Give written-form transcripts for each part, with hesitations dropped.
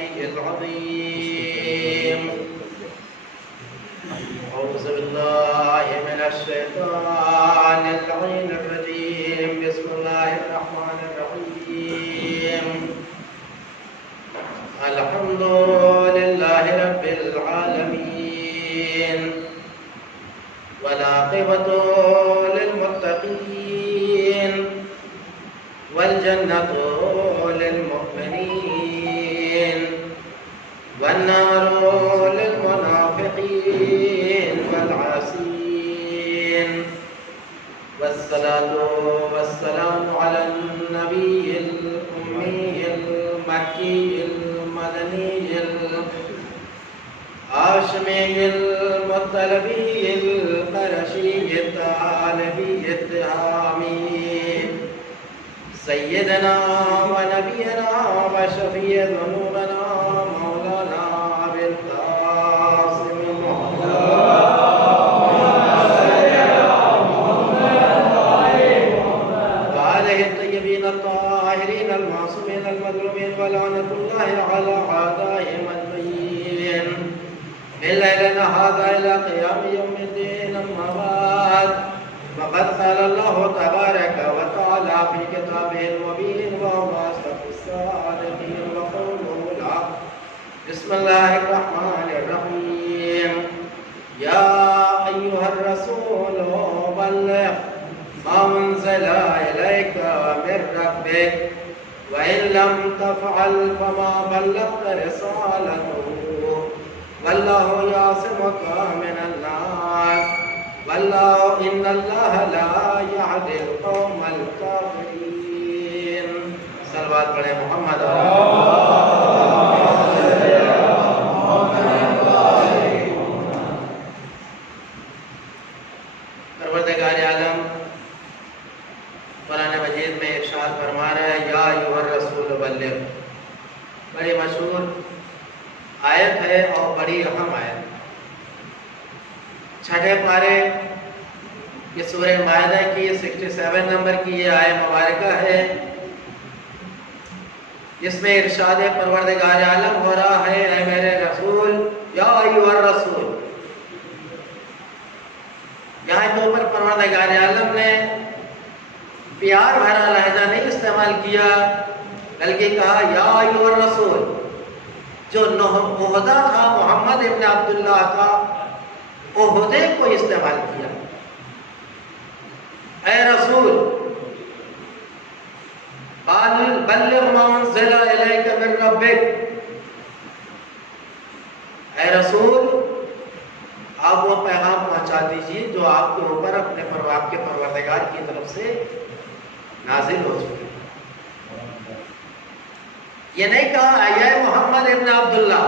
العلي العظيم. أعوذ بالله من الشيطان اللعين الرجيم. بسم الله الرحمن الرحيم. الحمد لله رب العالمين والعاقبة للمتقين والجنة للمؤمنين والنار للمنافقين والعاصين. والصلاة والسلام على النبي الأمي المكي المدني الهاشمي المطلبي القرشي الطالبي التهامي سيدنا ونبينا وشفيع ذنوبنا مولانا أبي القاسم وآله الطيبين الطاهرين المعصومين المظلومين ولعنة الله على أعدائهم أجمعين من ليلنا هذا إلى قيام يوم الدين. أما بعد فقد قال الله تبارك وتعالى في كتابه المبين وهو أصدق الصادقين وقوله الحق. بسم الله الرحمن الرحيم. يا أيها الرسول بلغ ما أنزل إليك من ربك وإن لم تفعل فما بلغت رسالته والله يعصمك من الناس والله إن الله لا يهدي القوم الكافرين. صلوات پڑھیں محمد. پروردگار عالم قرآن مجید میں ارشاد فرما رہا ہے یا ایھا الرسول بلغ. بڑی مشہور آیت ہے اور بڑی اہم آیت. چھٹے پارے یہ سورہ مائدہ کی 67 نمبر کی یہ آیت مبارکہ ہے. اس میں ارشاد پروردگار عالم ہو رہا ہے اے میرے رسول یا ایھا الرسول. یہاں کے اوپر پروردگار عالم نے پیار بھرا لہجہ نہیں استعمال کیا بلکہ کہا یا ایھا الرسول. جو عہدہ تھا محمد ابن عبداللہ کا عہدے کو استعمال کیا. اے رسول بلغ ما انزل الیک من ربک. اے رسول آپ وہ پیغام پہنچا دیجیے جو آپ کے اوپر اپنے آپ کے پروردگار کی طرف سے نازل ہو چکے. یہ نہیں کہا اے محمد ابن عبداللہ.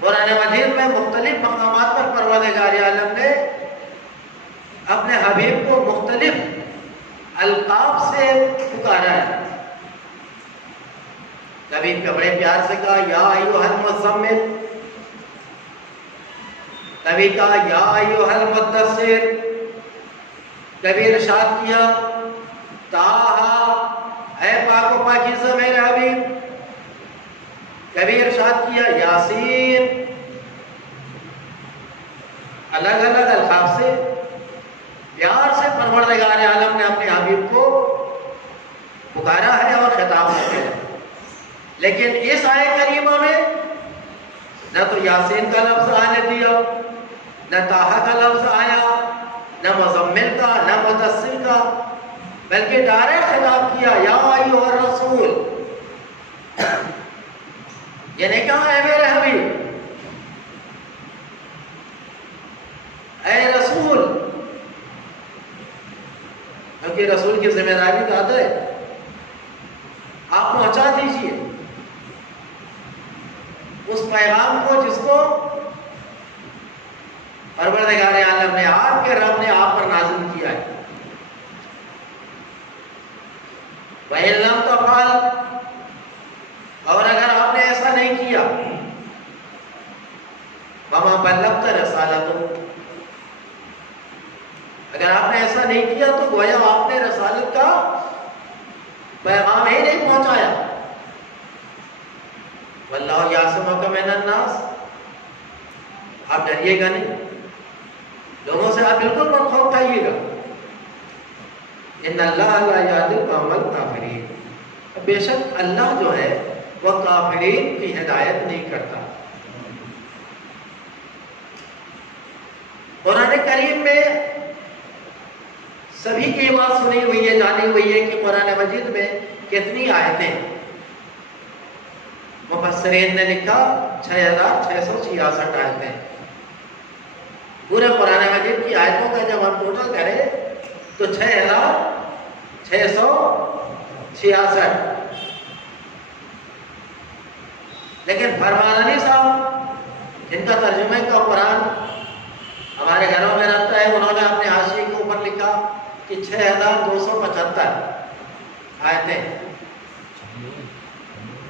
قرآن مجید میں مختلف مقامات پر پروردگار عالم نے اپنے حبیب کو مختلف القاب سے پکارا ہے. کبھی بڑے پیار سے کہا یا ایھا المزمل, کبھی کہا یا ایھا المدثر, کبھی ارشاد کیا طٰہٰ اے پاک و پاکیزہ میرے حبیب, کبھی ارشاد کیا یاسین. الگ الگ القاب سے پیار سے پروردگار عالم نے اپنے حبیب کو پکارا ہے اور خطاب کیا ہے. لیکن اس آیت کریمہ میں نہ تو یاسین کا لفظ آنے دیا, نہ طٰہٰ کا لفظ آیا, نہ مزمل کا, نہ مدثر کا, بلکہ ڈائریکٹ خطاب کیا یا ایھا الرسول. یہ نہیں کہا اے میرے حبیب, اے رسول, کیونکہ رسول کی ذمہ داری کا ہے آپ پہنچا دیجئے اس پیغام کو جس کو پروردگار عالم نے آپ کے رب نے آپ پر نازل کیا ہے. وَإِن لَّمْ تَفْعَلْ, اور اگر آپ نے ایسا نہیں کیا وَمَا بَلَّغْتَ رِسَالَتَهُ, اگر آپ نے ایسا نہیں کیا تو گویا آپ نے رسالت کا پیغام ہی نہیں پہنچایا. واللہ یعصمک من الناس، آپ ڈریے گا نہیں، لوگوں سے آپ بالکل مت خوف کھائیے گا. ان اللہ لا یہدی القوم الکافرین، بے شک اللہ جو ہے وہ کافرین کی ہدایت نہیں کرتا. قرآن کریم میں سبھی کی بات سنی ہوئی ہے، جانی ہوئی ہے کہ قرآن مجید میں کتنی آیتیں. مفسرین نے لکھا 6666 آیتیں. پورے قرآن مجید کی آیتوں کا جب ہم ٹوٹل کریں تو 6666. لیکن فرمان علی صاحب جن کا ترجمہ کا قرآن ہمارے گھروں میں رہتا ہے، انہوں نے اپنے حاشیے کے اوپر لکھا کہ 6275 آیتیں،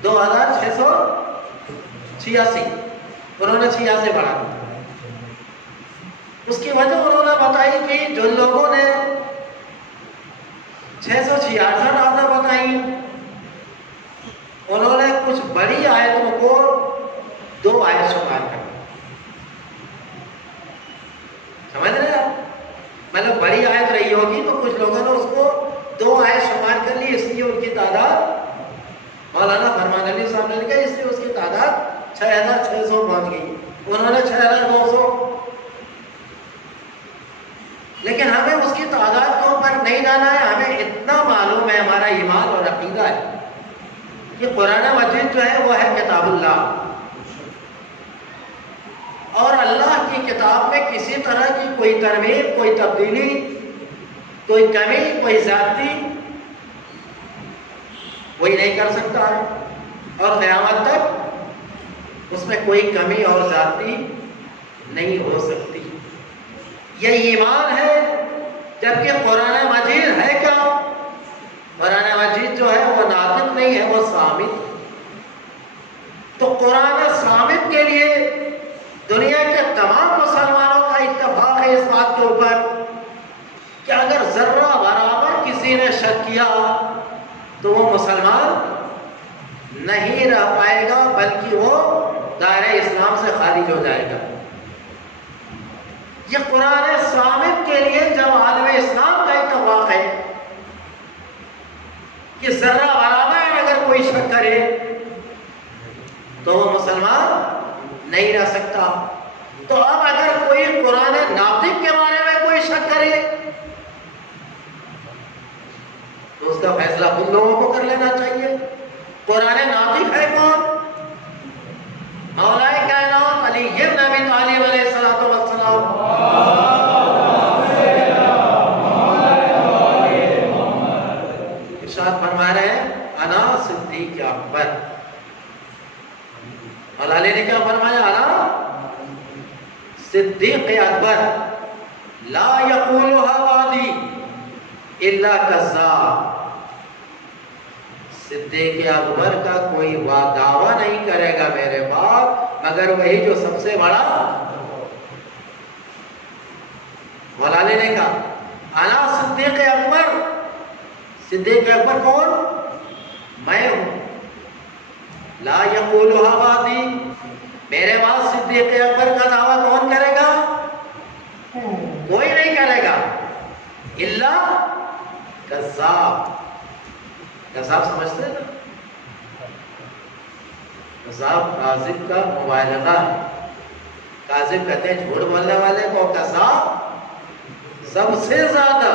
2686. انہوں نے 86 بڑھا. اس کی وجہ انہوں نے بتائی کہ جو لوگوں نے 666 آیتیں بتائی، انہوں نے کچھ بڑی آیتوں کو 2 آیت شمار کر. سمجھ رہے ہیں؟ مطلب بڑی آیت رہی ہوگی تو کچھ لوگوں نے اس کو 2 آیت شمار کر لی، اس لیے ان کی تعداد، مولانا فرمان علی صاحب نے لکھا، اس لیے اس کی تعداد 6600 پہنچ گئی. انہوں نے 6200. لیکن ہمیں اس کی تعداد کے اوپر نہیں جانا ہے، ہمیں اتنا معلوم ہے، ہمارا ایمان اور عقیدہ ہے کہ قرآن مجید جو ہے وہ ہے کتاب اللہ، اور اللہ کی کتاب میں کسی طرح کی کوئی ترمیم، کوئی تبدیلی، کوئی کمی، کوئی زیادتی کوئی نہیں کر سکتا ہے، اور قیامت تک اس میں کوئی کمی اور زیادتی نہیں ہو سکتی. یہ ایمان ہے. جبکہ قرآن مجید ہے کیا؟ قرآن مجید جو ہے وہ ناطق نہیں ہے، وہ صامت. تو قرآن صامت کے لیے دنیا کے تمام مسلمانوں کا اتفاق ہے اس بات کے اوپر کہ اگر ذرہ برابر کسی نے شک کیا تو وہ مسلمان نہیں رہ پائے گا، بلکہ وہ دائرہ اسلام سے خارج ہو جائے گا. یہ قرآن صامت کے لیے جب عالم اسلام کا اتفاق ہے کہ ذرہ برابر اگر کوئی شک کرے تو وہ مسلمان نہیں رہ سکتا. تو اب اگر کوئی قرآن ناطق کے بارے میں کوئی شک کرے تو اس کا فیصلہ خود لوگوں کو کر لینا چاہیے. قرآن ناطق ہے کون؟ مولا کائنات علی ابن ابی طالب علیہ الصلوۃ والسلام. ارشاد فرما رہے ہیں انا صدیق اکبر. مولا علی نے کیا فرمایا؟ انا صدیق اکبر لا یقولها وادی الا کذاب. صدیق اکبر کا کوئی دعویٰ نہیں کرے گا میرے بعد مگر وہی جو سب سے بڑا. مولا علی نے کہا انا صدیق اکبر. صدیق اکبر کون؟ میں ہوں. لا یقولها وادی، میرے بعد صدیق اکبر کا دعویٰ کون کرے گا؟ کوئی نہیں کرے گا. الا کذاب. کذاب سمجھتے ہیں نا؟ کذاب کاذب کا مبالغہ ہے. کاذب کہتے ہیں جھوٹ بولنے والے کو، کذاب سب سے زیادہ.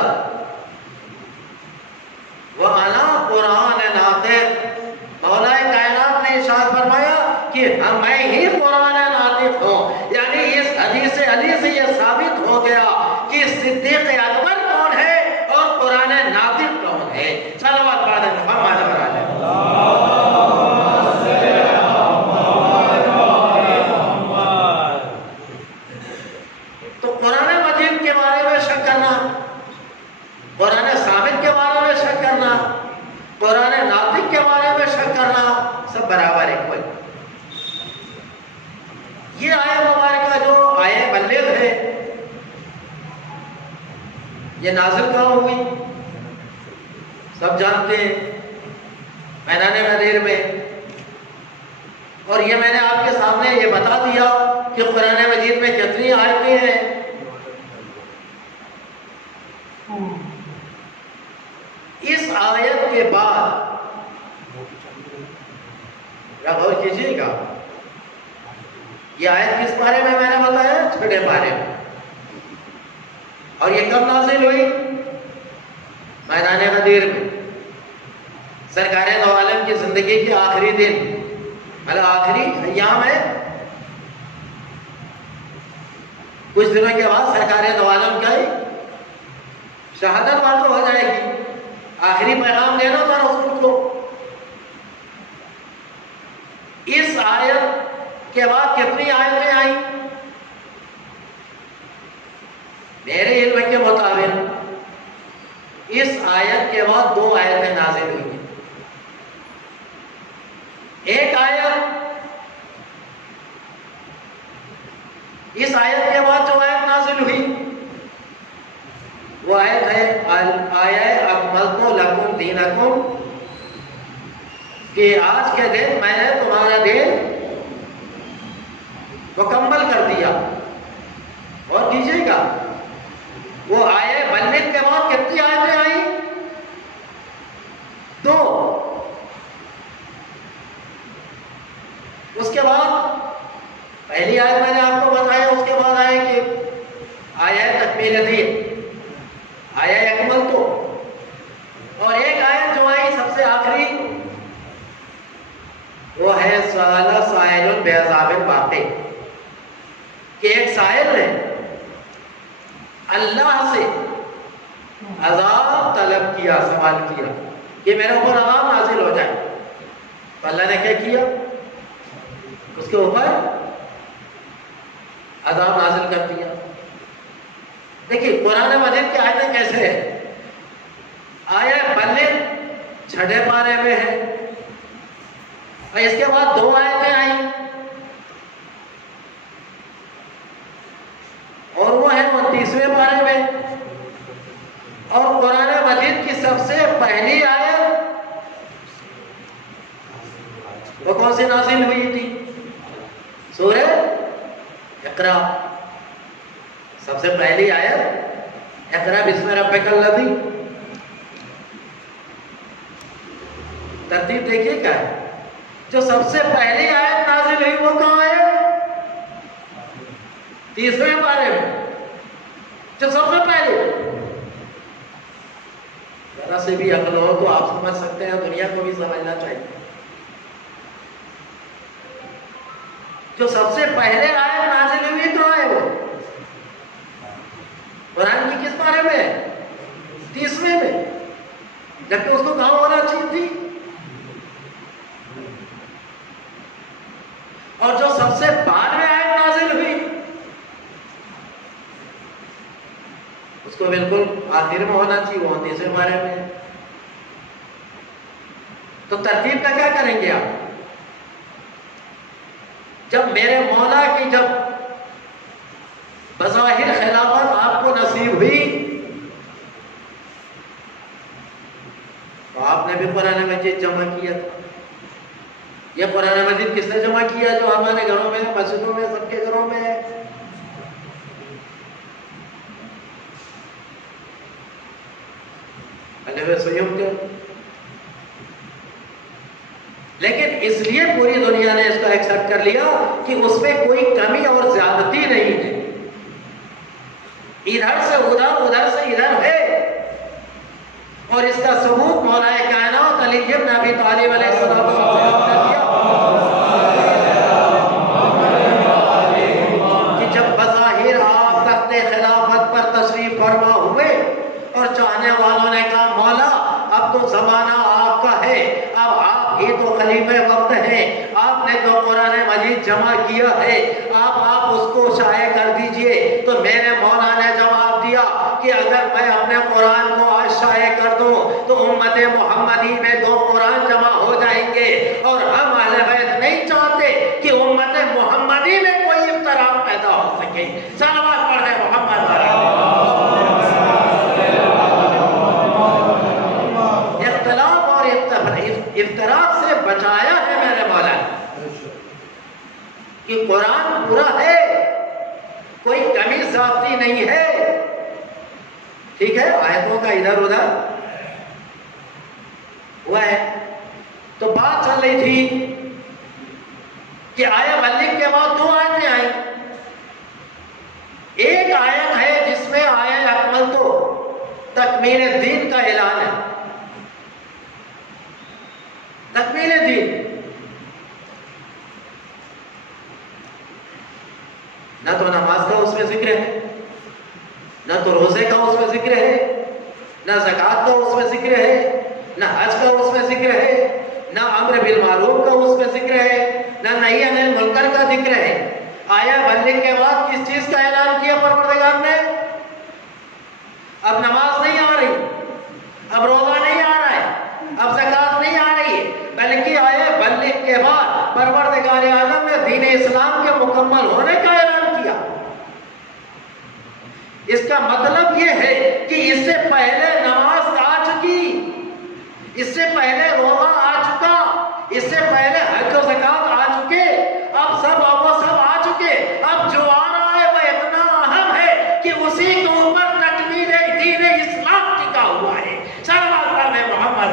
وَأَنَا قُرْآنٌ نَاطِقٌ. مولا کائنات نے ارشاد فرمایا کہ میں ہی قرآن ناطق ہوں. یعنی اس حدیث علی سے یہ ثابت ہو گیا کہ صدیق اکبر کون ہے اور قرآن ناطق کون ہے. صلوات پڑھ محمد علیہ. تو قرآن مجید کے بارے میں شک کرنا، قرآن ثابت کے بارے میں شک کرنا، قرآن ناطق کے بارے میں شک کرنا، سب برابر ہے. کوئی یہ آیہ مبارکہ جو آیہ بلغ ہے یہ نازل کہاں ہوئی؟ سب جانتے ہیں، میدان غدیر میں. اور یہ میں نے آپ کے سامنے یہ بتا دیا کہ قرآن مجید میں کتنی آیتیں ہیں. اس آیت کے بعد غور کیجیے گا، یہ آیت کس پارے میں نے بتایا؟ 6 پارے میں. اور یہ کب نازل ہوئی؟ میدان غدیر میں، سرکار دو عالم کی زندگی کے آخری دن، مطلب آخری ایام ہے. کچھ دنوں کے بعد سرکار دو عالم کا شہادت واقع ہو جائے گی. آخری پیغام دینا تھا رسول کو. اس آیت کے بعد کتنی آیتیں آئیں؟ میرے علم کے مطابق اس آیت کے بعد 2 آیتیں نازل ہوئی. ایک آیت، اس آیت کے بعد جو آیت نازل ہوئی وہ آیت ہے آیت اکملت لکم دینکم، کہ آج کے دن میں نے تمہارا دین مکمل کر دیا. اور کیجیے گا، وہ آئے بلد کے بعد کتنی آیتیں آئیں؟ 2. اس کے بعد پہلی آیت میں نے آپ کو بتایا، اس کے بعد آئے کہ آیت تکمیل دین، آیت اکمل تو. اور ایک آیت جو آئی سب سے آخری، وہ ہے سأل سائل بعذاب واقع، کہ ایک سائل نے اللہ سے عذاب طلب کیا، سوال کیا کہ میرے اوپر عذاب نازل ہو جائے. تو اللہ نے کیا کیا؟ اس کے اوپر عذاب نازل کر دیا. دیکھیے قرآن مجید کی آیتیں کیسے ہیں. آیت بلد 6 پارے میں ہے، اور اس کے بعد 2 آیتیں آئیں، اور وہ ہے 29ویں پارے میں. اور قرآن مجید کی سب سے پہلی آیت وہ کون سی نازل ہوئی تھی؟ سورہ اقرا. سب سے پہلی آیت اقرا بسم ربک الذی. ترتیب دیکھیے کیا ہے. جو سب سے پہلی آیت نازل ہوئی وہ کہاں ہے؟ 30ویں پارے میں. جو سب سے پہلے، ذرا سے بھی عقل ہو تو آپ سمجھ سکتے ہیں، دنیا کو بھی سمجھنا چاہیے. جو سب سے پہلے آیت نازل ہوئی تو ہے وہ قرآن کی کس پارے میں؟ 30ویں میں. جبکہ اس کو کہاں ہونا چاہیے تھی؟ اور جو سب سے بعد میں آیت نازل ہوئی اس کو بالکل آخر میں ہونا چاہیے، وہ 29ویں پارے میں. تو ترتیب کا کیا کریں گے آپ؟ جب میرے مولا کی جب بظاہر خلافت آپ کو نصیب ہوئی تو آپ نے بھی قرآن مجید جمع کیا تھا. یہ قرآن مجید کس نے جمع کیا؟ جو ہمارے گھروں میں، مسجدوں میں، سب کے گھروں میں ہے. لیکن اس لیے پوری دنیا نے اس کو ایکسپٹ کر لیا کہ اس میں کوئی کمی اور زیادتی نہیں ہے. ادھر سے ادھر، ادھر سے ادھر ہے. اور اس کا ثبوت مولا کائنات علی بن ابی طالب علیہ السلام نے دیا کہ جب بظاہر آپ تخت خلافت پر تشریف فرما ہوئے اور چاہنے والوں نے کہا مولا اب تو زمانہ آپ کا ہے، اب آپ ہی تو خلیفہ وقت ہیں، آپ نے جو قرآن مجید جمع کیا ہے آپ اس کو شائع کر دیجئے. تو میرے مولا نے جواب دیا کہ اگر میں اپنے قرآن کو آج شائع کر دوں تو امت محمدی میں 2 قرآن جمع ہو جائیں گے، اور ہم اہل بیت نہیں چاہتے کہ امت محمدی میں کوئی اختلاف پیدا ہو سکے. صلوات پڑھیں محمد اختلاف اور افتراق سے بچایا ہے میرے مولا. کہ قرآن پورا ہے، کوئی کمی زیادتی نہیں ہے. ٹھیک ہے، آیتوں کا ادھر ادھر ہوا ہے. تو بات چل رہی تھی کہ آیا ملک کے بعد 2 آیتیں آئیں. ایک آیت ہے جس میں آیا اکمل تو تکمیل دین کا اعلان ہے. تکمیل دین، نہ تو نماز کا اس میں ذکر ہے، نہ تو روزے کا اس میں ذکر ہے، نہ زکوٰۃ کا اس میں ذکر ہے، نہ حج کا اس میں ذکر ہے، نہ امر بالمعروف کا اس میں ذکر ہے، نہ نہی عن المنکر کا ذکر ہے. آیا بلغ کے بعد کس چیز کا اعلان کیا پروردگار نے؟ اب نماز نہیں آ رہی، اب روزہ نہیں آ رہا ہے، اب زکوٰۃ نہیں آ رہی ہے، بلکہ آیا بلغ کے بعد پروردگار عالم نے دین اسلام کے مکمل ہونے کا اعلان کیا. اس کا مطلب یہ ہے کہ اس سے پہلے نماز آ چکی، اس سے پہلے روزہ آ چکا، اس سے پہلے حج و زکوٰۃ آ چکے، اب وہ سب آ چکے. اب جو آ رہا ہے وہ اتنا اہم ہے کہ اسی کے اوپر تکمیل دین اسلام ٹکا ہوا ہے. صلوات میں محمد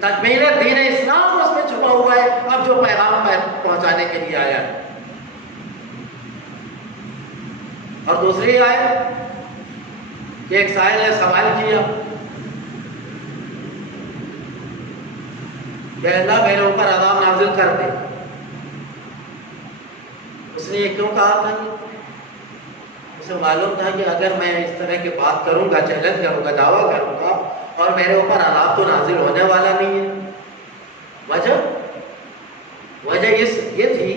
تکمیل دین اسلام اس میں چھپا ہوا ہے. اب جو پیغام پہنچانے کے لیے آیا ہے. اور دوسری آیت کہ ایک سائل نے سوال کیا کہ اللہ میرے اوپر عذاب نازل کر دے. اس نے یہ کیوں کہا تھا؟ اسے معلوم تھا کہ اگر میں اس طرح کی بات کروں گا، چیلنج کروں گا، دعویٰ کروں گا اور میرے اوپر عذاب تو نازل ہونے والا نہیں ہے. وجہ یہ تھی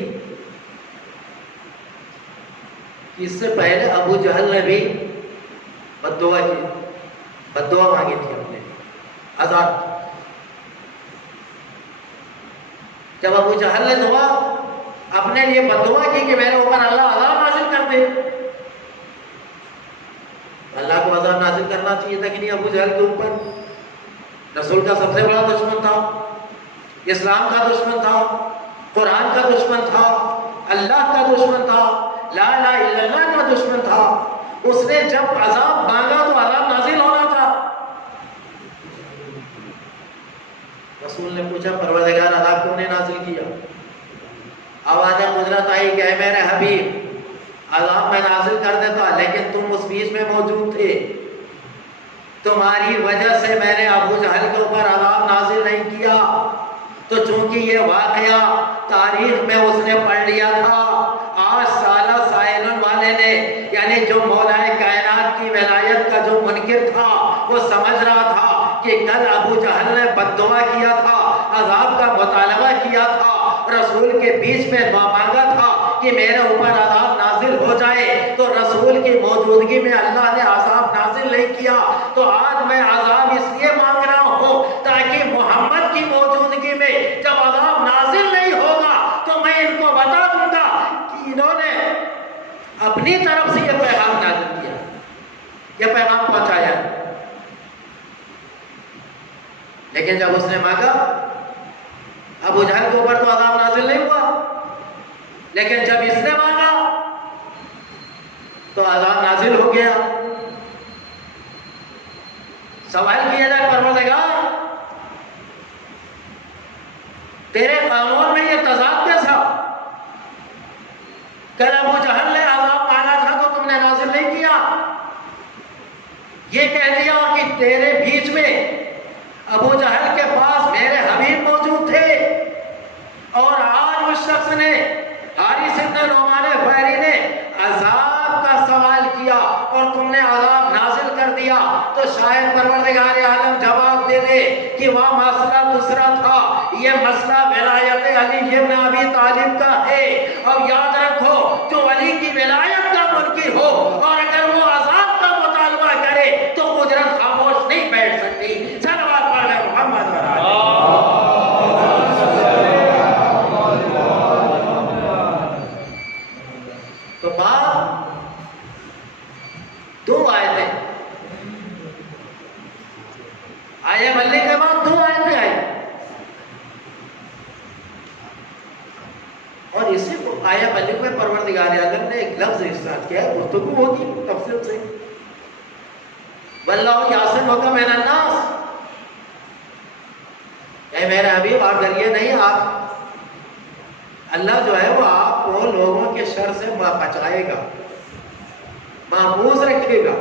کہ اس سے پہلے ابو جہل نے بھی بددعا مانگی تھی اپنے عذاب. جب ابو جہل نے دعا اپنے لیے بددعا کی کہ میرے اوپر اللہ عذاب نازل کر دے، اللہ کو عذاب نازل کرنا چاہیے تھا کہ نہیں ابو جہل کے اوپر؟ رسول کا سب سے بڑا دشمن تھا، اسلام کا دشمن تھا، قرآن کا دشمن تھا، اللہ کا دشمن تھا، لا الہ الا اللہ کا دشمن تھا. اس نے جب عذاب مانگا تو عذاب نازل ہونا تھا. رسول نے پوچھا پروردگار عذاب کیوں نے نازل کیا؟ آواز قدرت آئی کہ اے میرے حبیب عذاب میں نازل کر دیتا، لیکن تم اس بیچ میں موجود تھے، تمہاری وجہ سے میں نے ابو جہل کے اوپر عذاب نازل نہیں کیا. تو چونکہ یہ واقعہ تاریخ میں اس نے پڑھ لیا تھا، آج سالہ سائلن والے نے، یعنی جو مولا کائنات کی ولایت کا جو منکر تھا، وہ سمجھ رہا تھا کہ کل ابو جہل نے بددعا کیا تھا، عذاب کا مطالبہ کیا تھا، رسول کے بیچ میں مانگا تھا کہ میرے اوپر عذاب نازل ہو جائے، تو رسول کی موجودگی میں اللہ نے عذاب نازل نہیں کیا. تو آج میں عذاب اس لیے مانگ رہا ہوں تاکہ محمد کی موجودگی میں جب عذاب نازل نہیں ہوگا تو میں ان کو بتا دوں گا کہ انہوں نے اپنی طرف سے یہ پیغام نازل کیا، یہ پیغام پہنچایا. لیکن جب اس نے مانگا، ابو جہل کے اوپر تو عذاب نازل نہیں ہوا، لیکن جب اس نے مانگا تو عذاب نازل ہو گیا. سوال کیا جائے پروردگار تیرے قانون میں یہ تضاد کیسا؟ کل ابو جہل نے عذاب مانگا تھا تو تم نے نازل نہیں کیا، یہ کہہ دیا کہ تیرے بیچ میں ابو جہل کے پاس میرے حبیب موجود تھے، اور آج اس شخص نے حارث بن نعمان فہری نے عذاب کا سوال کیا اور تم نے عذاب نازل کر دیا. تو شاید پروردگار عالم جواب دے دے کہ وہ مسئلہ دوسرا تھا، یہ مسئلہ ولایت علی بن ابی طالب کا ہے. اور یاد رکھو جو علی کی ولایت کا منکر ہو اور اگر وہ عذاب کا مطالبہ کرے تو قدرت خاموش نہیں بیٹھ سکتی. صلوات پڑھیں محمد تو بات 2 آیتیں آئے ملنے کے بعد 2 آیتیں آئی. آیا ملک میں پروردگار عالم نے ایک لفظ ارشاد کیا ہے، گفتگو ہوگی تفصیل سے، واللہ یعصمک من الناس، اے میرے حبیب آپ ڈریے نہیں، آپ اللہ جو ہے وہ آپ کو لوگوں کے شر سے بچائے گا، محفوظ رکھے گا۔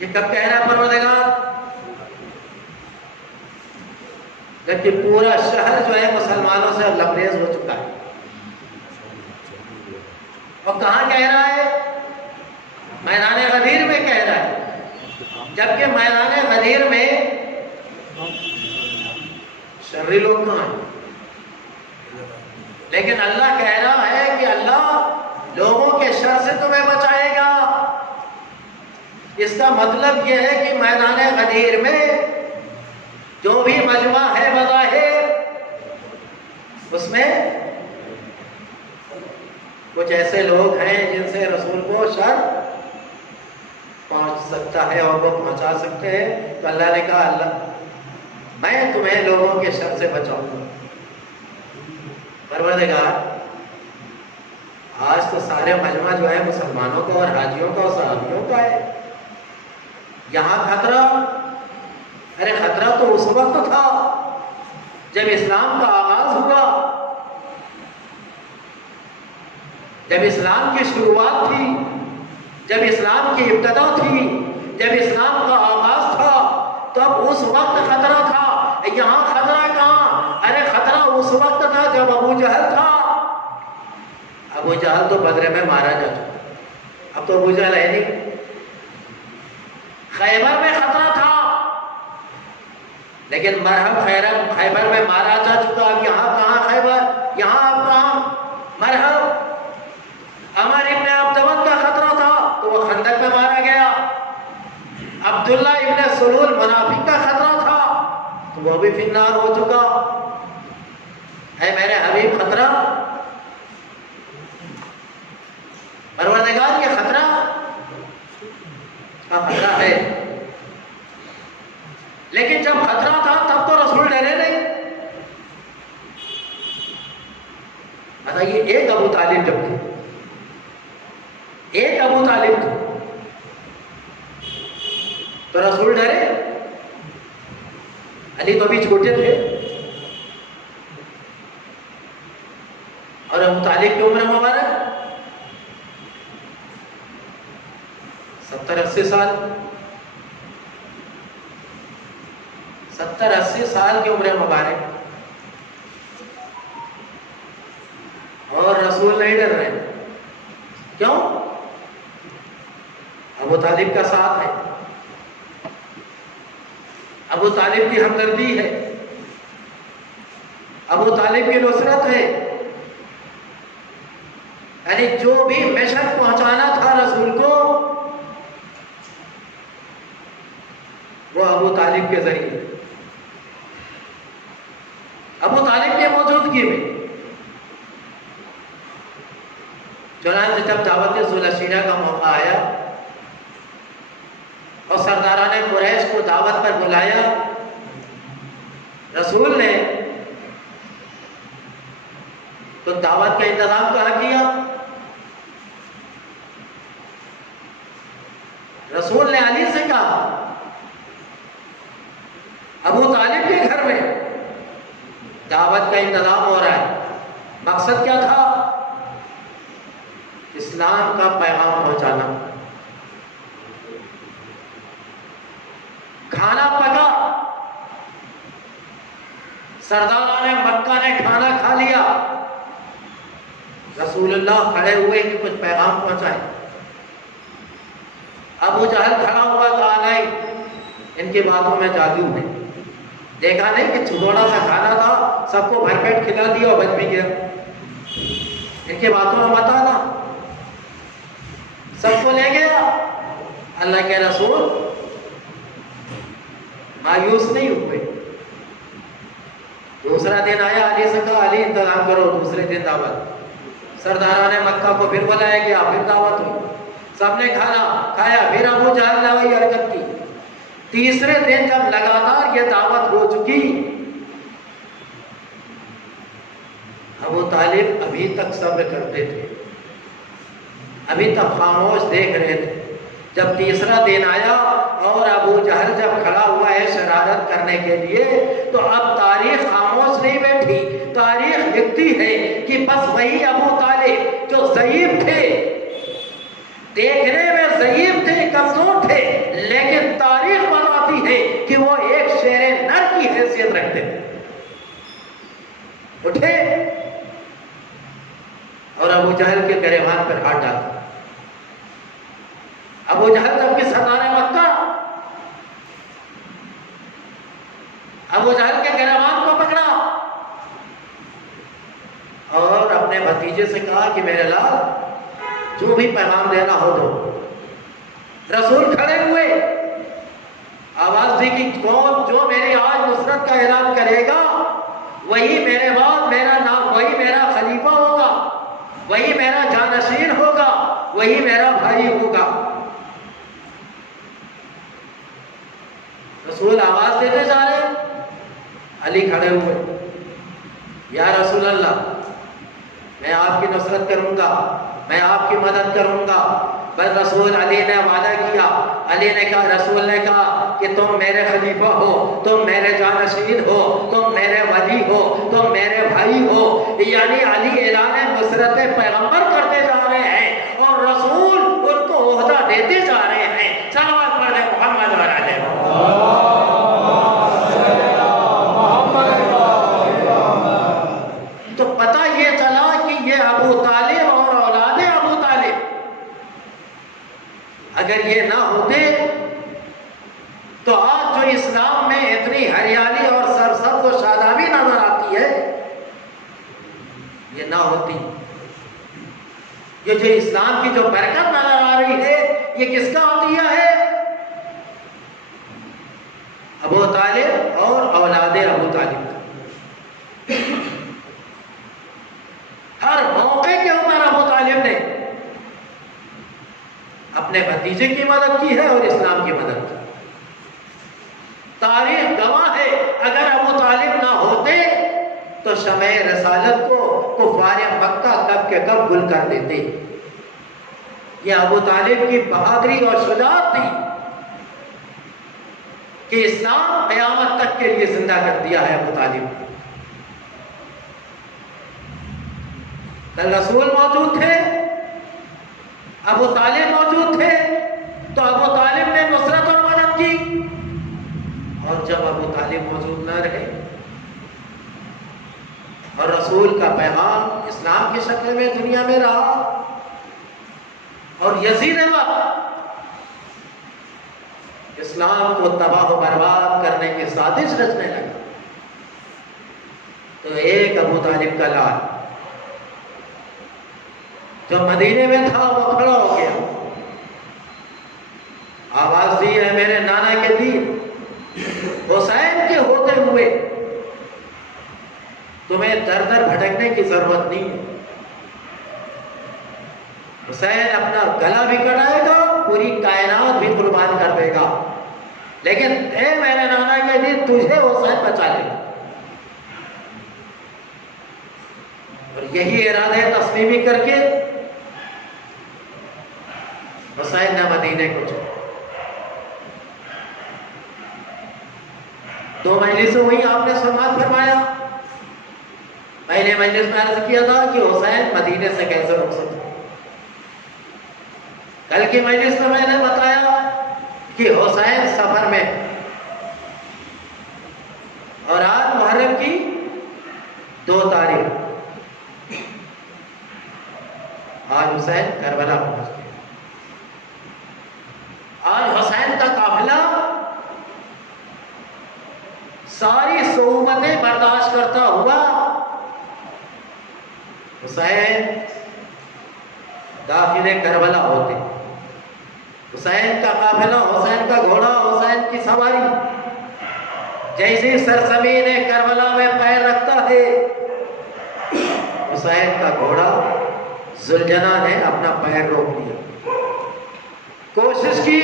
یہ کب کہہ رہا ہے پروردگار؟ جبکہ پورا شہر جو ہے مسلمانوں سے لبریز ہو چکا ہے۔ اور کہاں کہہ رہا ہے؟ میدان غدیر میں کہہ رہا ہے، جبکہ میدان غدیر میں شرری لوگ کہاں ہیں؟ لیکن اللہ کہہ رہا ہے کہ اللہ لوگوں کے شر سے تمہیں بچائے گا۔ اس کا مطلب یہ ہے کہ میدان غدیر میں جو بھی مجمع ہے بظاہر، اس میں کچھ ایسے لوگ ہیں جن سے رسول کو شر پہنچ سکتا ہے اور وہ پہنچا سکتے ہیں، تو اللہ نے کہا اللہ میں تمہیں لوگوں کے شر سے بچاؤں گا۔ پروردگار آج تو سارے مجمع جو ہے مسلمانوں کا اور حاجیوں کا اور صحابیوں کا ہے، یہاں خطرہ، ارے خطرہ تو اس وقت تھا جب اسلام کا آغاز ہوا، جب اسلام کی شروعات تھی، جب اسلام کی ابتدا تھی، جب اسلام کا آغاز تھا، تب اس وقت خطرہ تھا۔ یہاں خطرہ کہاں؟ ارے خطرہ اس وقت تھا جب ابو جہل تھا۔ ابو جہل تو بدر میں مارا جا چکا، اب تو ابو جہل ہے نہیں۔ خیبر میں خطرہ تھا، لیکن مرحب خیبر میں مارا جا چکا، اب یہاں کہاں خیبر، یہاں اب کہاں مرحب۔ عمر ابن عبدود کا خطرہ تھا تو وہ خندق میں مارا گیا، عبداللہ ابن سلول منافق کا خطرہ تھا تو وہ بھی فی النار ہو چکا۔ اے میرے حبیب خطرہ، پروردگار کے خطرہ کا خطرہ ہے، لیکن جب خطرہ تھا تب تو رسول ڈرے نہیں۔ بتائیے، ایک ابو طالب جب تھے، ایک ابو طالب تھے تو رسول ڈرے؟ علی تو بھی چھوٹے تھے، اور ابو طالب کی عمر مبارک 70-80 سال، 70-80 سال کی عمر مبارک، اور رسول نہیں ڈر رہے۔ کیوں؟ ابو طالب کا ساتھ ہے، ابو طالب کی ہمدردی ہے، ابو طالب کی نصرت ہے، یعنی جو بھی مشن پہنچانا تھا رسول کو وہ ابو طالب کے ذریعے، ابو طالب کی موجودگی میں۔ چنانچہ جب دعوت ذوالعشیرہ کا موقع آیا اور سرداران قریش کو دعوت پر بلایا، رسول نے تو دعوت کا انتظام کہاں کیا؟ رسول نے علی سے کہا، ابو طالب کے گھر میں دعوت کا انتظام ہو رہا ہے۔ مقصد کیا تھا؟ اسلام کا پیغام پہنچانا۔ کھانا پکا، سرداران مکہ نے کھانا کھا لیا، رسول اللہ کھڑے ہوئے کہ کچھ پیغام پہنچائے۔ ابو جہل کھڑا ہوا، کہا نہیں، ان کی باتوں میں جادو ہے، دیکھا نہیں کہ چھوٹا سا کھانا تھا، سب کو بھر پیٹ کھلا دیا اور بچ بھی گیا، ان کی باتوں میں مت آنا، سب کو لے گیا۔ اللہ کے رسول مایوس نہیں ہوئے۔ دوسرا دن آیا، علی سے کہا، علی انتظام کرو، دوسرے دن دعوت۔ سرداران مکہ کو پھر بلایا گیا، پھر دعوت ہوئی، سب نے کھانا کھایا، پھر ابو جہل نے وہی حرکت کی۔ تیسرے دن جب لگاتار یہ دعوت ہو چکی ابو طالب ابھی تک صبر کرتے تھے، ابھی تک خاموش دیکھ رہے تھے۔ جب تیسرا دن آیا اور ابو جہل جب کھڑا ہوا ہے شرارت کرنے کے لیے، تو اب تاریخ خاموش نہیں بیٹھی، تاریخ لکھتی ہے کہ بس وہی ابو طالب جو ضعیف تھے، دیکھنے میں ضعیف تھے، کمزور تھے، لیکن تاریخ بتاتی ہے کہ وہ ایک شیر نر کی حیثیت رکھتے تھے۔ اٹھے اور ابو جہل کے گریبان پر ہاتھ ڈالا۔ ابو جہل جب کہ سردار مکہ، ابو جہل کے گریبان کو پکڑا اور اپنے بھتیجے سے کہا کہ میرے لال جو بھی پیغام دینا ہو دو۔ رسول کھڑے ہوئے، آواز دی کہ کون جو میری آج نصرت کا اعلان کرے گا وہی میرے بعد میرا نام، وہی میرا خلیفہ ہوگا، وہی میرا جانشین ہوگا، وہی میرا بھائی ہوگا۔ رسول آواز دیتے جا رہے، علی کھڑے ہوئے، یا رسول اللہ میں آپ کی نصرت کروں گا، میں آپ کی مدد کروں گا۔ بس رسول علی نے وعدہ کیا، علی نے کہا، رسول نے کہا کہ تم میرے خلیفہ ہو، تم میرے جانشین ہو، تم میرے ولی ہو، تم میرے بھائی ہو۔ یعنی علی اعلان نصرت پیغمبر کرتے جا رہے ہیں اور رسول ان کو عہدہ دیتے جا رہے ہیں۔ صلوات پڑھ دیں محمد و علیہ تو پتہ یہ چلا کہ یہ ابو طالب اور اولاد ابو طالب اگر یہ نہ ہوتے تو آج جو اسلام میں اتنی ہریالی اور سرسبز و شادابی نظر آتی ہے یہ نہ ہوتی۔ یہ جو اسلام کی جو برکت نظر آ رہی ہے یہ کس کا عطیہ ہے؟ ابو طالب اور اولاد ابو طالب کا۔ ہر موقع کے اوپر ابو طالب نے اپنے بھتیجے کی مدد کی ہے اور اسلام کی مدد کی۔ تاریخ گواہ ہے اگر ابو طالب نہ ہوتے تو شمع رسالت کو کفار مکہ کب کے کب گل کر دیتے۔ یہ ابو طالب کی بہادری اور شجاعت تھی کہ اسلام قیامت تک کے لیے زندہ کر دیا ہے ابو طالب۔ کل رسول موجود تھے، ابو طالب موجود تھے، تو ابو طالب نے نصرت اور مدد کی، اور جب ابو طالب موجود نہ رہے اور رسول کا پیغام اسلام کی شکل میں دنیا میں رہا اور یزید وقت اسلام کو تباہ و برباد کرنے کی سازش رچنے لگا، تو ایک ابو طالب کا لال جو مدینے میں تھا وہ کھڑا ہو گیا، آواز دی ہے میرے نانا کے دین حسین کے ہوتے ہوئے تمہیں در در بھٹکنے کی ضرورت نہیں ہے۔ حسین اپنا گلا بھی کٹائے گا، پوری کائنات بھی قربان کر دے گا، لیکن اے میرے نانا کے دین تجھے حسین بچا لے گا۔ اور یہی ارادے تسلیمی کر کے حسین نے مدینے کو چھوڑا۔ دو مجلسیں ہوئی، آپ نے سماعت فرمایا۔ پہلے مجلس میں عرض کیا تھا کہ حسین مدینے سے کیسے رک سکتے۔ کل کی مجلس میں نے بتایا کہ حسین سفر میں، اور آج محرم کی 2 تاریخ، آج حسین کربلا پہنچ گئے۔ آج حسین کا قافلہ ساری صعوبتیں برداشت کرتا ہوا حسین داخل کربلا ہوتے۔ حسین کا قافلہ، حسین کا گھوڑا، حسین کی سواری جیسے سرزمین کربلا میں پیر رکھتا ہے، حسین کا گھوڑا زلجنا نے اپنا پیر روک لیا، کوشش کی،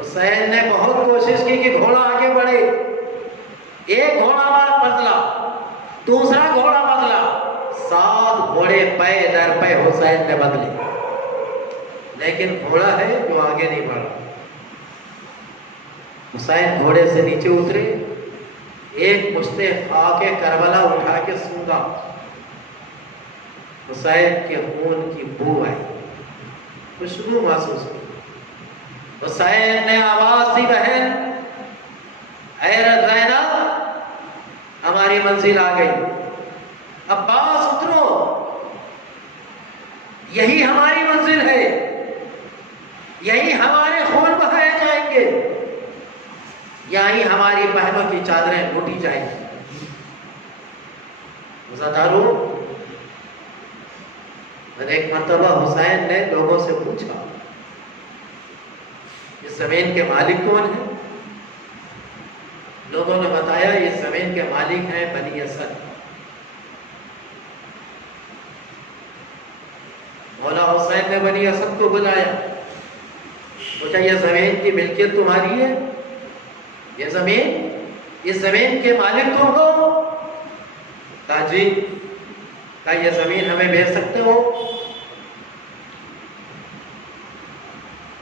حسین نے بہت کوشش کی کہ گھوڑا آگے بڑھے، ایک گھوڑا مار بدلا، دوسرا گھوڑا 7 گھوڑے پے در پے حسین نے بدلے، لیکن گھوڑا ہے جو آگے نہیں بڑھا۔ حسین گھوڑے سے نیچے اترے، ایک مشت خاک کربلا اٹھا کے سونگا، حسین کے خون کی بو آئی، خوشبو محسوس ہوئی۔ حسین نے آواز دی، بہن حیرت رہنا، ہماری منزل آ گئی، عباس اترو، یہی ہماری منزل ہے، یہی ہمارے خون بہائے جائیں گے، یہی ہماری بہنوں کی چادریں لوٹی جائیں گی۔ وزادارو، ایک مرتبہ حسین نے لوگوں سے پوچھا اس زمین کے مالک کون ہیں؟ لوگوں نے بتایا اس زمین کے مالک ہیں بنی اسد۔ مولا حسین نے بنی اسد کو بلایا، پوچھا یہ زمین کی ملکیت تمہاری ہے؟ یہ زمین، اس زمین کے مالک تم ہو؟ تاجی، کیا یہ زمین ہمیں بیچ سکتے ہو؟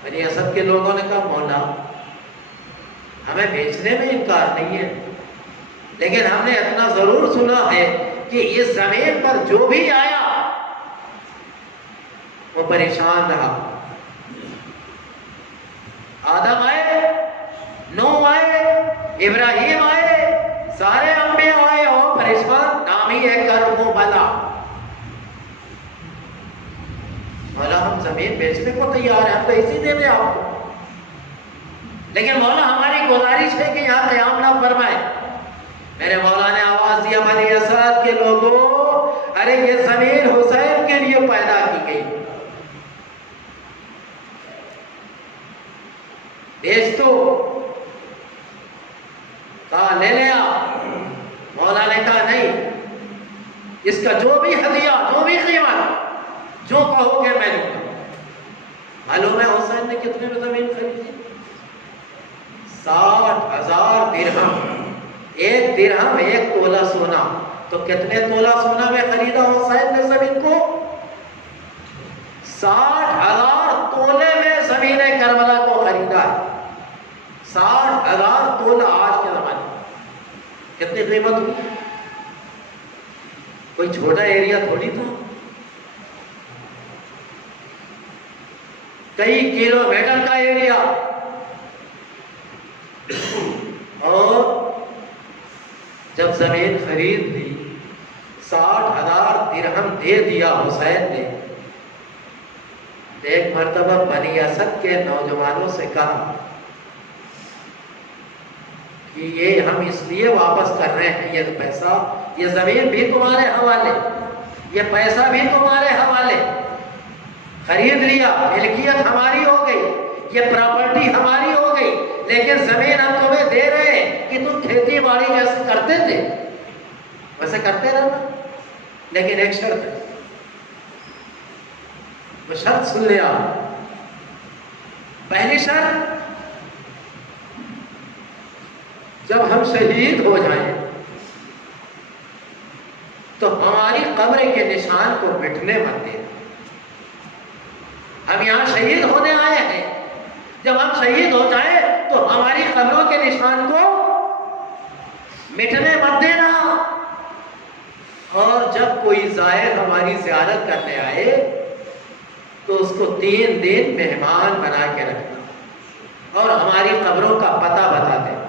بنی اسد کے لوگوں نے کہا مولا ہمیں بیچنے میں انکار نہیں ہے، لیکن ہم نے اتنا ضرور سنا ہے کہ اس زمین پر جو بھی آیا وہ پریشان رہا۔ آدم آئے، نوح آئے، ابراہیم آئے، سارے انبیاء آئے اور پریشان، نام ہی ہے کرب و بلا۔ مولا ہم زمین بیچنے کو تیار ہیں، ہم تو اسی دے دیں آپ کو، لیکن مولا ہماری گزارش ہے کہ یہاں قیام نہ فرمائے۔ میرے مولا نے آواز دیا، بنی اسد کے لوگوں، ارے یہ زمین حسین کے لیے پیدا کی گئی، بیچ دو۔ کہا لے لیا۔ مولا نے کہا نہیں، اس کا جو بھی ہدیہ، جو بھی قیمت، جو کہو گے میں دوں گا۔ معلوم ہے حسین نے کتنے میں زمین خریدی؟ 60,000 درہم، 1 درہم 1 تولہ سونا۔ تو کتنے تولہ سونا میں خریدا حسین نے زمین کو؟ 60,000 تولے میں زمین کربلا کو خریدا ہے۔ 60,000 تولہ آج کے زمانے میں کتنی قیمت ہوئی؟ کوئی چھوٹا ایریا تھوڑی تھا، کئی کلومیٹر کا ایریا۔ اور جب زمین خرید لی، 60,000 درہم دے دیا حسین نے، ایک مرتبہ بنی اسد کے نوجوانوں سے کہا کہ یہ ہم اس لیے واپس کر رہے ہیں، یہ پیسہ، یہ زمین بھی تمہارے حوالے، یہ پیسہ بھی تمہارے حوالے، خرید لیا، ملکیت ہماری ہو گئی، یہ پراپرٹی ہماری ہو گئی، لیکن زمین ہم تمہیں دے رہے ہیں کہ تم کھیتی باڑی جیسے کرتے تھے ویسے کرتے رہنا، لیکن ایک شرط ہے۔ وہ شرط سن لیا۔ پہلی شرط، جب ہم شہید ہو جائیں تو ہماری قبر کے نشان کو مٹنے مت دیں۔ ہم یہاں شہید ہونے آئے ہیں، جب ہم شہید ہو جائیں تو ہماری قبروں کے نشان کو مٹنے مت دینا۔ اور جب کوئی زائر ہماری زیارت کرنے آئے تو اس کو 3 دن مہمان بنا کے رکھنا اور ہماری قبروں کا پتہ بتا دینا،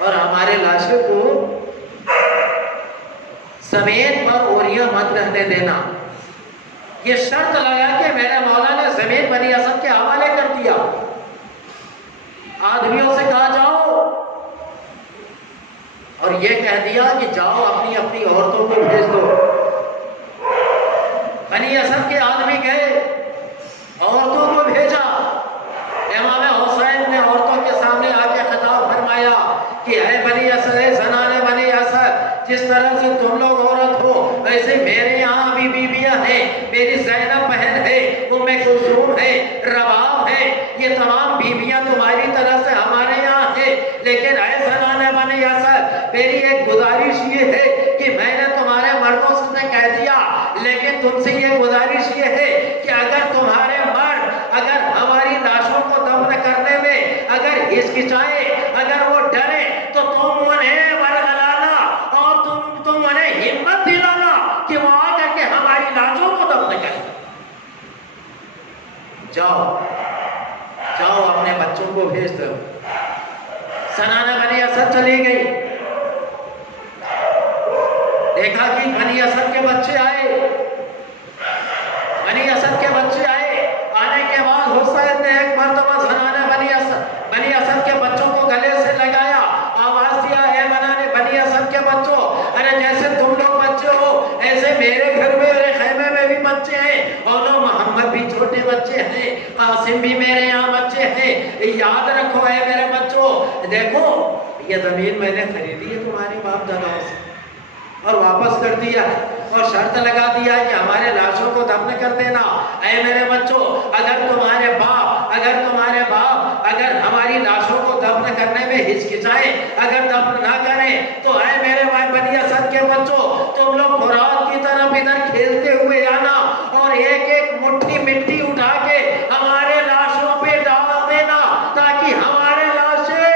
اور ہمارے لاشوں کو زمین پر اوریاں مت رہنے دینا۔ یہ شرط لگا کہ میرے مولا نے زمین بنی اسد کے حوالے کر دیا۔ آدمیوں سے کہا جاؤ، اور یہ کہہ دیا کہ جاؤ اپنی اپنی عورتوں کو بھیج دو۔ بنی اسد کے آدمی گئے، عورتوں کو بھیجا۔ امام حسین نے عورتوں کے سامنے آ کے خطاب فرمایا کہ اے بنی اسد، اے زنان بنی اسد، جس طرح سے تم لوگ عورت ہو ویسے میرے یہاں بھی بیویاں ہیں۔ میری زینب بہن ہے، ام کلثوم ہے، رباب ہے، یہ تمام بیویاں تمہاری طرح سے ہمارے یہاں ہیں، لیکن اے زنان بنی اسد، میری ایک گزارش یہ ہے کہ میں نے تمہارے مردوں سے کہہ دیا، لیکن تم سے یہ گزارش یہ ہے کہ اگر تمہارے مرد اگر ہماری لاشوں کو دفن کرنے میں اگر ہچکچائے، اگر وہ ڈرے، تو تم انہیں ورغلانا اور تم انہیں ہمت دلانا کہ وہ آ کر کے ہماری لاشوں کو دفن کریں۔ جاؤ اپنے بچوں کو بھیج دو۔ سنانا بنی اسد چلی گئی، دیکھا کہ بنی اسد کے بچے آئے، آنے کے بعد حسین نے ایک مرتبہ سنانا بنی اسد کے بچوں کو گلے سے لگایا، آواز دیا، اے بنی اسد کے بچوں، ارے جیسے تم لوگ بچے ہو ایسے میرے گھر میں، میرے خیمے میں بھی بچے ہیں، اور محمد بھی چھوٹے بچے ہیں، قاسم بھی میرے یہاں بچے ہیں، یاد رکھو اے میرے بچوں، دیکھو یہ زمین میں نے خریدی ہے تمہارے باپ داداؤں سے اور واپس کر دیا ہے، اور شرط لگا دیا ہے کہ ہمارے لاشوں کو دفن کر دینا۔ اے میرے بچوں، اگر تمہارے باپ اگر ہماری لاشوں کو دفن کرنے میں ہچکچائیں، اگر دفن نہ کریں، تو اے میرے بنی اسد کے بچوں، تم لوگ فرات کی طرف ادھر کھیلتے ہوئے آنا اور ایک ایک مٹھی مٹی اٹھا کے ہمارے لاشوں پہ ڈال دینا تاکہ ہمارے لاشیں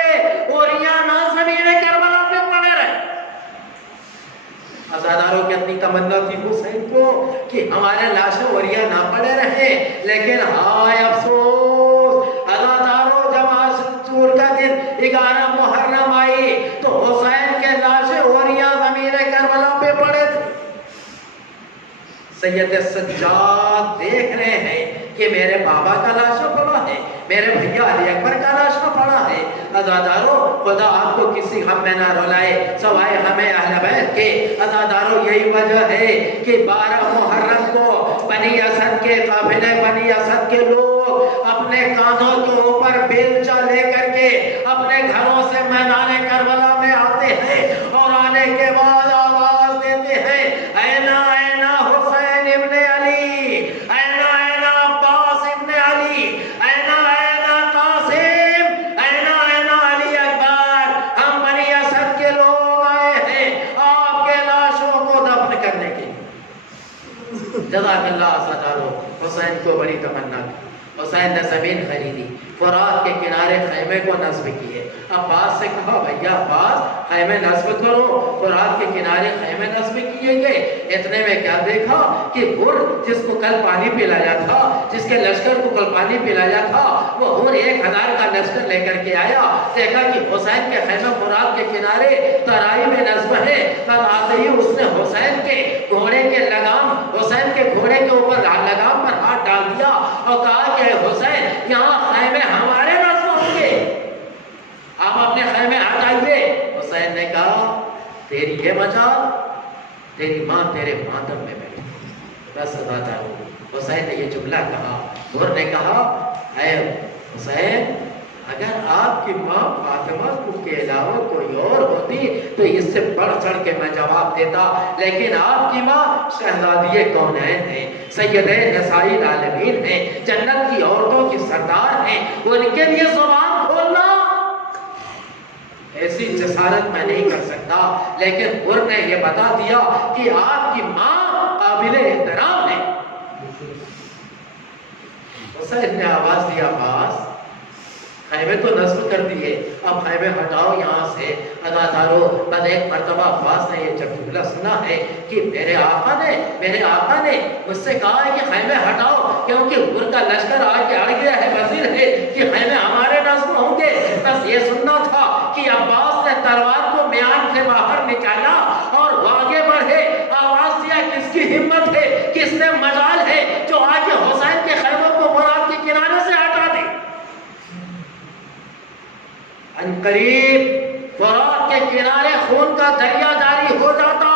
اوریانا زمین کربلا پہ پڑے رہے۔ عزاداروں کی اپنی تمنا تھی حسین کو کہ ہمارے لاشیں اوریاں نہ پڑے رہے، لیکن ہائے افسوس عزاداروں، جب عاشور کا دن 11 محرم آئی تو حسین کے لاشیں اوریاں زمین کربلا پہ پڑے تھے۔ سید سجاد دیکھ رہے ہیں کہ میرے بابا کا لاشا پڑا ہے، میرے بھیا علی اکبر کا لاشا پڑا ہے۔ عزاداروں، خدا آپ کو کسی غم میں نہ رلائے سوائے ہمیں اہل بیت کے۔ عزاداروں، یہی وجہ ہے کہ 12 محرم کو بنی اسد کے قافلے، بنی اسد کے لوگ اپنے کاندھوں کے اوپر بیلچہ لے کر کے اپنے گھروں سے میدان کربلا میں آتے ہیں، اور آنے کے بعد آواز دیتے ہیں، اینا اینا حسین ابن علی، اینا اینا عباس ابن علی، اینا اینا قاسم، اینا اینا علی اکبر، ہم بنی اسد کے لوگ آئے ہیں آپ کے لاشوں کو دفن کرنے کے لیے۔ جزاک اللہ عزاداروں، حسین کو بڑی تمنا تھی، حسین نے زمین خریدی، فرات کے کنارے خیمے کو نصب کیے۔ عباس سے کہا، بھیا عباس خیمے نصب کرو، فرات کے کنارے خیمے نصب کیے گئے۔ اتنے میں کیا دیکھا کہ ہر جس کو کل پانی پلایا تھا، جس کے لشکر کو کل پانی پلایا تھا، وہ ہر 1000 کا لشکر لے کر کے آیا۔ دیکھا کہ حسین کے خیمے فرات کے کنارے ترائی میں نصب ہے، تب آتے ہی اس نے حسین کے گھوڑے کے لگام، حسین کے گھوڑے کے اوپر لگام پر ہاتھ ڈال دیا اور کہا کہ حسین، یہاں خیمے ہمارے نصب ہوں گے، آپ اپنے خیمے ہٹائیے۔ حسین نے کہا، تیری یہ مجال، تیری ماں تیرے ماتم میں بیٹھی۔ بس عزاداروں، حسین نے یہ جملہ کہا، اور نے کہا، اے حسین، اگر آپ کی ماں فاطمہ کے علاوہ کوئی اور ہوتی تو اس سے بڑھ چڑھ کے میں جواب دیتا، لیکن آپ کی ماں شہزادی کونین ہیں، سید نساء العالمین ہیں، جنت کی عورتوں کی سردار ہیں، ان کے لیے زبان کھولنا ایسی جسارت میں نہیں کر سکتا، لیکن حر نے یہ بتا دیا کہ آپ کی ماں قابل احترام ہے۔ حسین نے آواز دیا، عباس، خیمے تو نصب کر دیے، اب خیمے ہٹاؤ یہاں سے۔ عزاداروں، بس ایک مرتبہ عباس نے یہ جب جملہ سنا ہے کہ میرے آقا نے مجھ سے کہا ہے کہ خیمے ہٹاؤ، کیونکہ حر کا لشکر آگے آ گیا ہے، وزیر ہے کہ خیمے ہمارے نصب ہوں گے۔ بس یہ سننا تھا کہ عباس نے تلوار کو میان سے باہر نکالا اور وہ آگے بڑھے، آواز دیا، کس کی ہمت ہے، کس نے مجال ہے جو آگے حسین کے خیموں کو فرات کے کنارے سے ہٹا دے۔ عنقریب فرات کے کنارے خون کا دریا جاری ہو جاتا۔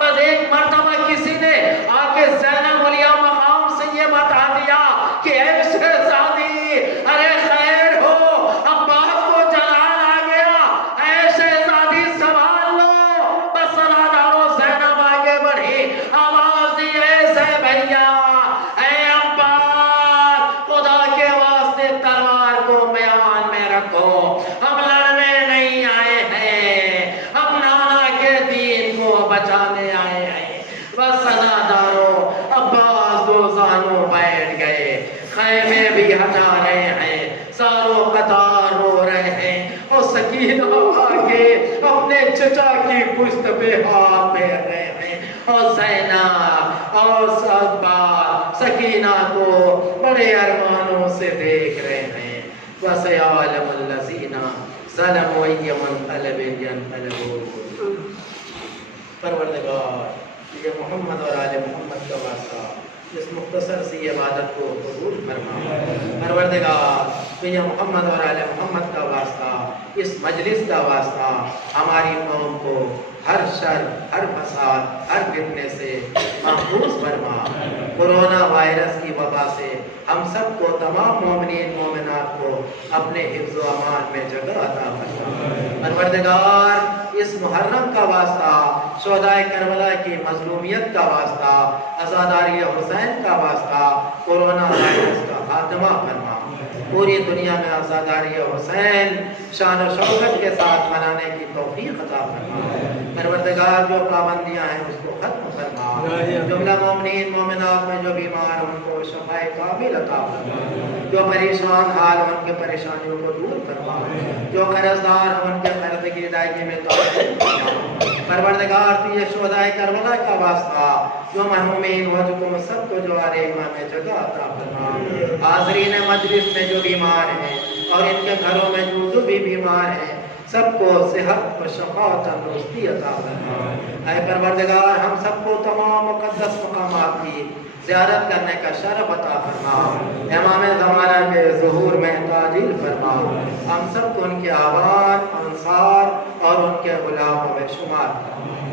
بس ایک مرتبہ کسی نے آ کے زینب علیہ مقام سے یہ بتا دیا کہ اے شہزادی، ارے خیر ہو، عباس کو جلال آ گیا، اے شہزادی سنبھال لو۔ بس عزاداروں، زینب آگے بڑھی، آواز دی، ایسے بھیا، اے عباس، خدا کے واسطے تلوار کو میان میں رکھو، ہم لڑنے نہیں آئے ہیں، ہم نانا چچا کی پشت پہ ہاتھ پھیر رہے ہیں اور زینب اور عباس سکینہ کو بڑے ارمانوں سے دیکھ رہے ہیں وَسَيَعْلَمُ الَّذِينَ ظَلَمُوا أَيَّ مُنقَلَبٍ يَنقَلِبُونَ۔ پروردگار یہ محمد اور آل محمد کا واسطہ اس مختصر سی عبادت کو قبول فرما۔ پروردگار یہ محمد اور آل محمد کا واسطہ اس مجلس کا واسطہ ہماری قوم کو ہر شر ہر فساد ہر فتنے سے محفوظ فرما۔ کورونا وائرس کی وبا سے ہم سب کو تمام مومنین مومنات کو اپنے حفظ و امان میں جگہ عطا فرما۔ پروردگار اس محرم کا واسطہ شہدائے کربلا کی مظلومیت کا واسطہ عزاداری حسین کا واسطہ کورونا وائرس کا خاتمہ فرما۔ پوری دنیا میں عزاداری حسین شان و شوکت کے ساتھ منانے کی توفیق عطا فرما۔ پروردگار جو پابندیاں ہیں اس کو ختم فرما۔ جملہ مومنین مومنات میں جو بیمار ہیں ان کو شفاء کامل عطا فرما۔ جو پریشان حال ہیں ان کے پریشانیوں کو دور فرما۔ جو قرضدار ہیں ان کے قرض کی ادائیگی میں توفیق فرما۔ پروردگار تو یہ شہدائے کربلا کا واسطہ جو محرومین ہو چکے ہیں سب کو جوار ایمان میں جگہ عطا فرما۔ حاضرین مجلس میں جو بیمار ہیں اور ان کے گھروں میں جو بھی بیمار ہیں سب کو صحت و شفا و تندرستی عطا فرما۔ اے پروردگار ہم سب کو تمام مقدس مقامات کی زیارت کرنے کا شرف عطا فرما۔ امام زمانہ کے ظہور میں تعجیل فرما۔ ہم سب کو ان کے آبان انصار اور ان کے غلاموں میں شمار فرما۔